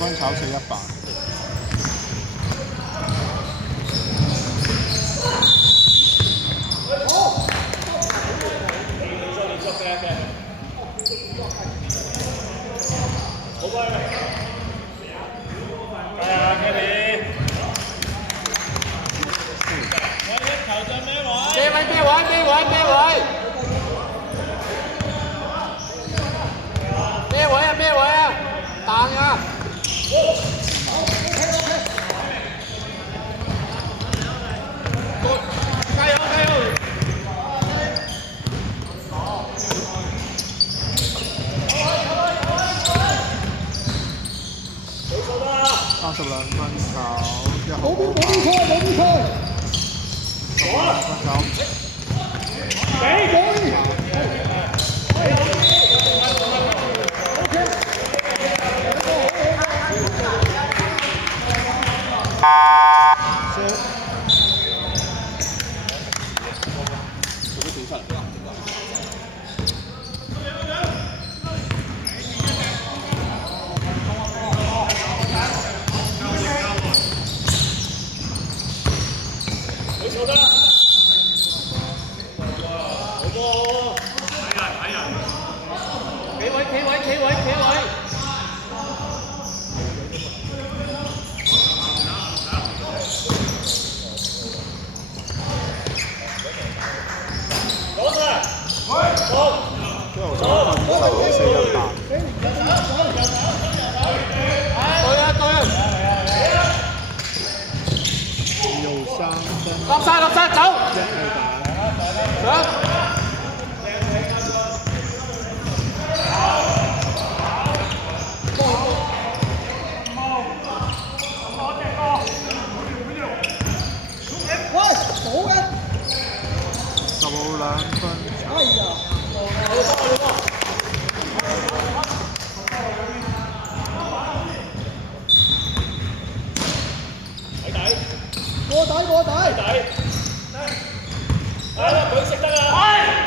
分炒4-1-8。32分炒1號波板。12分炒。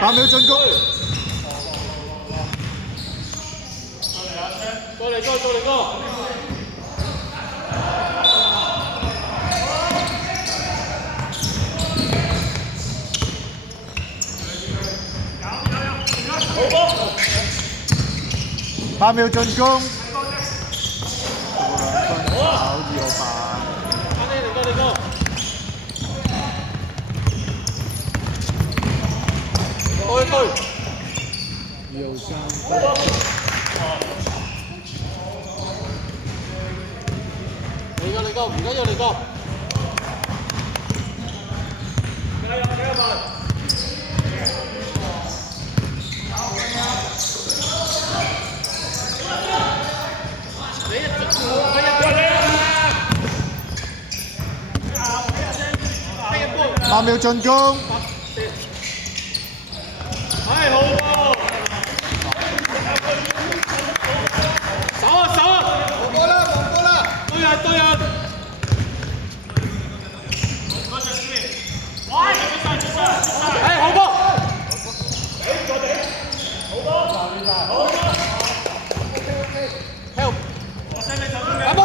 8秒進攻。過嚟哥！8秒進攻。15分炒2號板。嚟哥！對。2號3分。嚟哥，唔緊要嚟哥。加油！8秒進攻。好喎！守啊！冇波啦！對人！好波！help！打波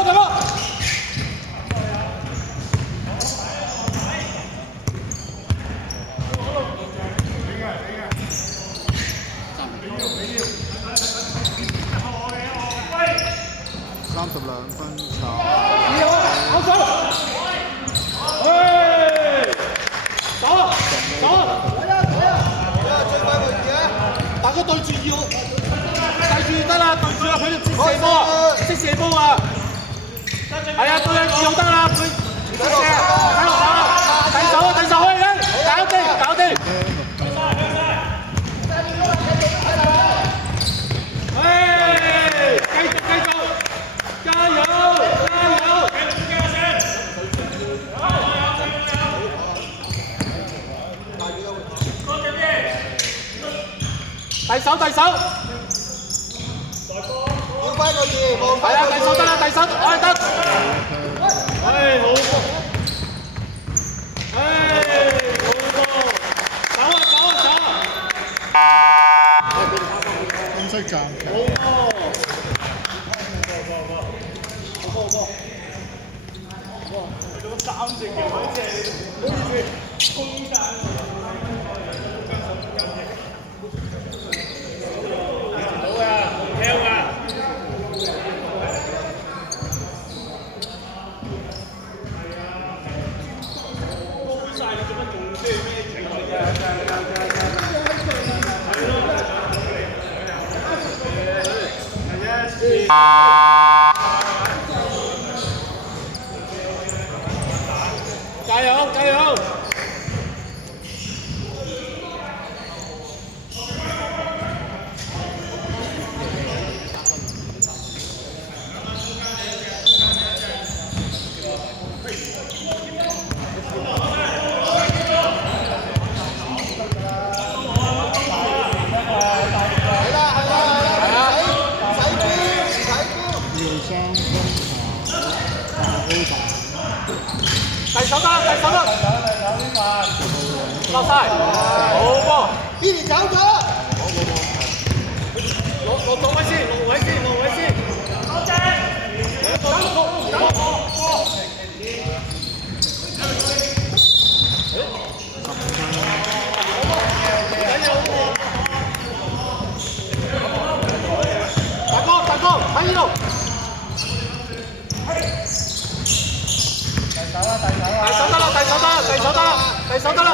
！32分炒。大家對住要，對住得啦，對住啦，佢哋識射波啊！係啊，對住就得啦，佢識射，睇落手啦，遞手開嘅，搞掂！繼續，加油！遞手。要翻個字，係啊，遞手得啦，得，得。好波！走啊！分析間。好波！加油加油！遞手得，遞手得，落晒，好波 ，Billy 走咗，落位先，落位先，落位先，好正，大哥喺呢度。遞手得啦，遞手得啦，遞手得啦，遞手得啦。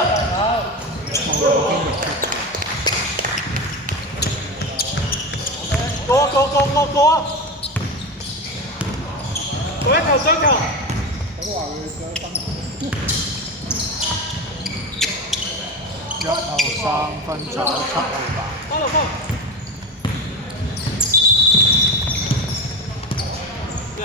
過啊！做一球，做一球。1後3分就7號吧。翻落翻。咩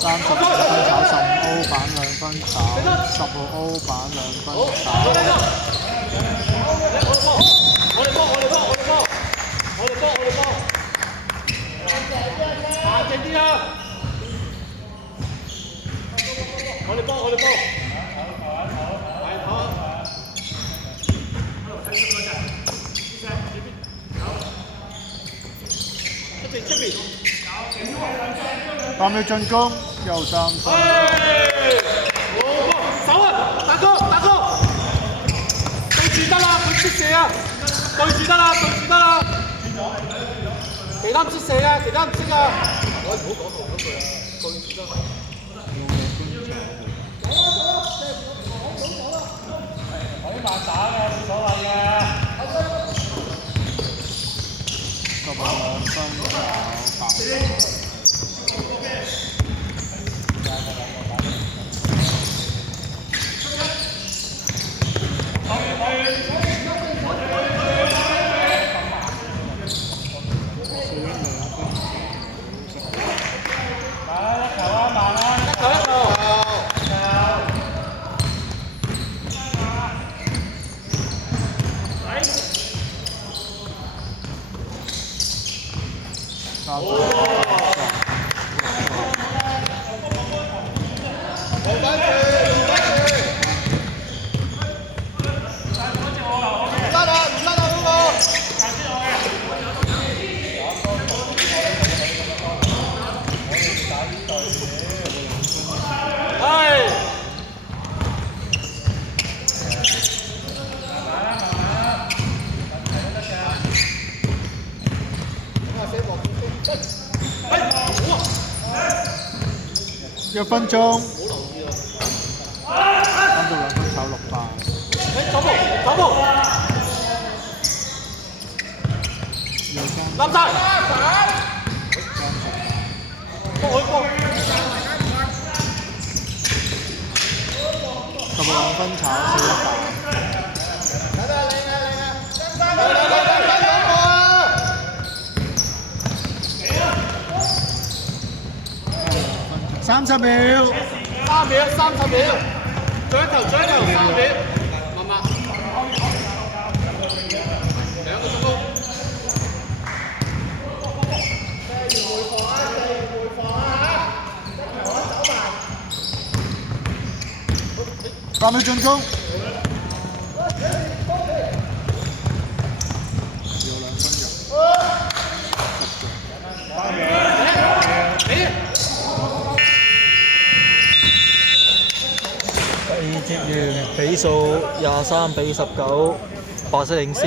？32分炒15歐板2分炒10號歐板2分炒。我哋波！冷靜啲啊！我哋波！出邊8秒進攻，又3分。走啊！大哥，對住得啦，佢識射啊！對住得啦！其他唔識射啊，其他唔識啊！我唔好講同嗰句啊，對住得啦。可以慢打嘅，冇所謂嘅。12分炒8號。1分鐘，3到2分炒6板。走步，攬晒，波12分炒4板。30秒。3秒，30秒，最後3秒，慢慢。2個進攻。8秒進攻。第二節完，比數23-19，白色領先。